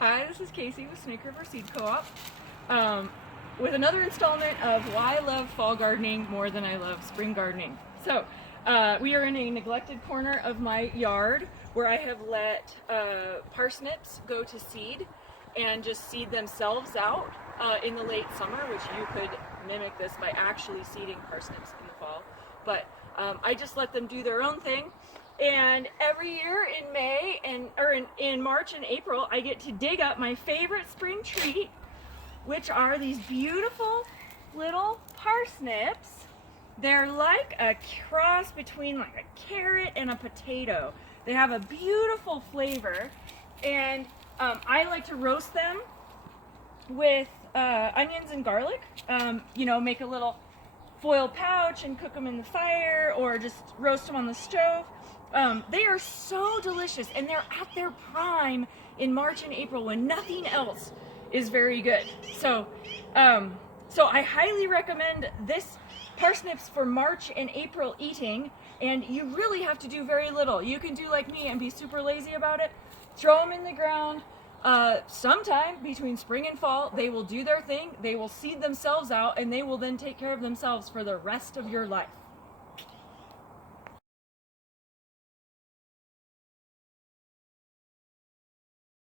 Hi, this is Casey with Snake River Seed Co-op with another installment of why I love fall gardening more than I love spring gardening. So we are in a neglected corner of my yard where I have let parsnips go to seed and just seed themselves out in the late summer, which you could mimic this by actually seeding parsnips in the fall. But I just let them do their own thing. And every year in May in March and April, I get to dig up my favorite spring treat, which are these beautiful little parsnips. They're like a cross between like a carrot and a potato. They have a beautiful flavor, and I like to roast them with onions and garlic. Make a little foil pouch and cook them in the fire, or just roast them on the stove. They are so delicious, and they're at their prime in March and April when nothing else is very good. So I highly recommend this parsnips for March and April eating, and you really have to do very little. You can do like me and be super lazy about it. Throw them in the ground. Sometime between spring and fall, they will do their thing. They will seed themselves out, and they will then take care of themselves for the rest of your life.